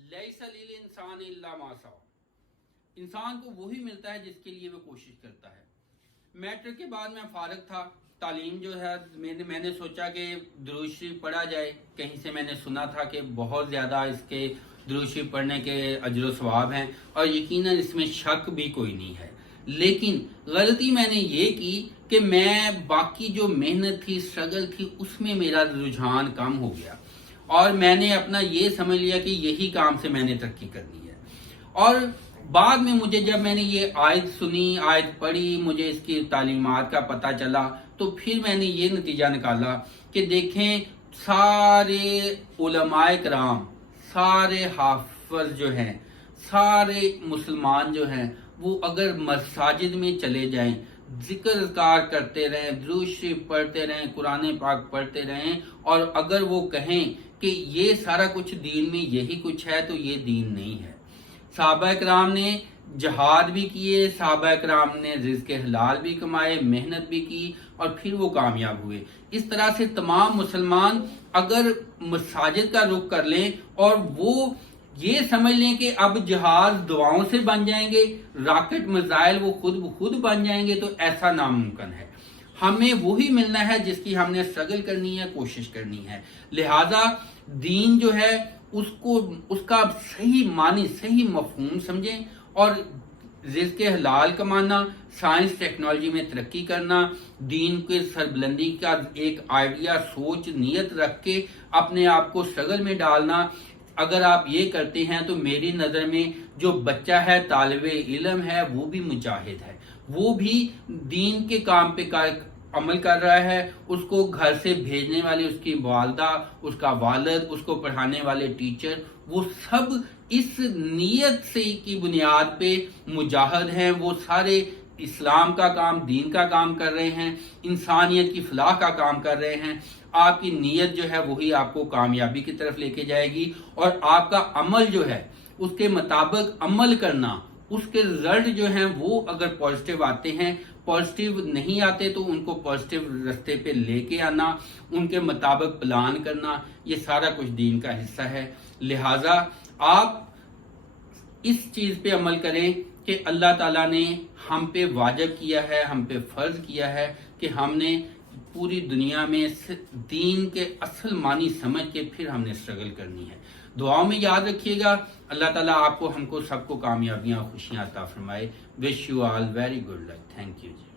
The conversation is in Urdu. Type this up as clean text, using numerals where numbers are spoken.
لیس للانسان الا ما سعی، انسان کو وہی ملتا ہے جس کے لیے وہ کوشش کرتا ہے۔ میٹرک کے بعد میں فارغ تھا، تعلیم جو ہے میں نے سوچا کہ درود شریف پڑھا جائے، کہیں سے میں نے سنا تھا کہ بہت زیادہ اس کے درود شریف پڑھنے کے اجر و ثواب ہیں، اور یقیناً اس میں شک بھی کوئی نہیں ہے۔ لیکن غلطی میں نے یہ کی کہ میں باقی جو محنت تھی، اسٹرگل تھی، اس میں میرا رجحان کم ہو گیا، اور میں نے اپنا یہ سمجھ لیا کہ یہی کام سے میں نے ترقی کرنی ہے۔ اور بعد میں مجھے جب میں نے یہ آیت سنی، آیت پڑھی، مجھے اس کی تعلیمات کا پتہ چلا، تو پھر میں نے یہ نتیجہ نکالا کہ دیکھیں سارے علماء کرام، سارے حافظ جو ہیں، سارے مسلمان جو ہیں، وہ اگر مساجد میں چلے جائیں، ذکر اذکار کرتے رہیں، درود شریف پڑھتے رہیں، قرآن پاک پڑھتے رہیں، اور اگر وہ کہیں کہ یہ سارا کچھ دین میں یہی کچھ ہے، تو یہ دین نہیں ہے۔ صحابہ کرام نے جہاد بھی کیے، صحابہ کرام نے رزق حلال بھی کمائے، محنت بھی کی، اور پھر وہ کامیاب ہوئے۔ اس طرح سے تمام مسلمان اگر مساجد کا رخ کر لیں اور وہ یہ سمجھ لیں کہ اب جہاز دعاؤں سے بن جائیں گے، راکٹ میزائل وہ خود بن جائیں گے، تو ایسا ناممکن ہے۔ ہمیں وہی ملنا ہے جس کی ہم نے اسٹرگل کرنی ہے، کوشش کرنی ہے۔ لہذا دین جو ہے اس کا صحیح معنی، صحیح مفہوم سمجھیں، اور رزق حلال کمانا، سائنس ٹیکنالوجی میں ترقی کرنا، دین کے سربلندی کا ایک آئیڈیا، سوچ، نیت رکھ کے اپنے آپ کو اسٹرگل میں ڈالنا، اگر آپ یہ کرتے ہیں تو میری نظر میں جو بچہ ہے، طالب علم ہے، وہ بھی مجاہد ہے، وہ بھی دین کے کام پہ عمل کر رہا ہے۔ اس کو گھر سے بھیجنے والی اس کی والدہ، اس کا والد، اس کو پڑھانے والے ٹیچر، وہ سب اس نیت سے کی بنیاد پہ مجاہد ہیں۔ وہ سارے اسلام کا کام، دین کا کام کر رہے ہیں، انسانیت کی فلاح کا کام کر رہے ہیں۔ آپ کی نیت جو ہے وہی آپ کو کامیابی کی طرف لے کے جائے گی، اور آپ کا عمل جو ہے اس کے مطابق عمل کرنا، اس کے رزلٹ جو ہیں وہ اگر پازیٹیو آتے ہیں، پازیٹیو نہیں آتے تو ان کو پازیٹیو رستے پہ لے کے آنا، ان کے مطابق پلان کرنا، یہ سارا کچھ دین کا حصہ ہے۔ لہٰذا آپ اس چیز پہ عمل کریں کہ اللہ تعالیٰ نے ہم پہ واجب کیا ہے، ہم پہ فرض کیا ہے کہ ہم نے پوری دنیا میں دین کے اصل معنی سمجھ کے پھر ہم نے اسٹرگل کرنی ہے۔ دعاؤں میں یاد رکھیے گا، اللہ تعالیٰ آپ کو، ہم کو، سب کو کامیابیاں، خوشیاں عطا فرمائے۔ Wish you all very good luck. Thank you G.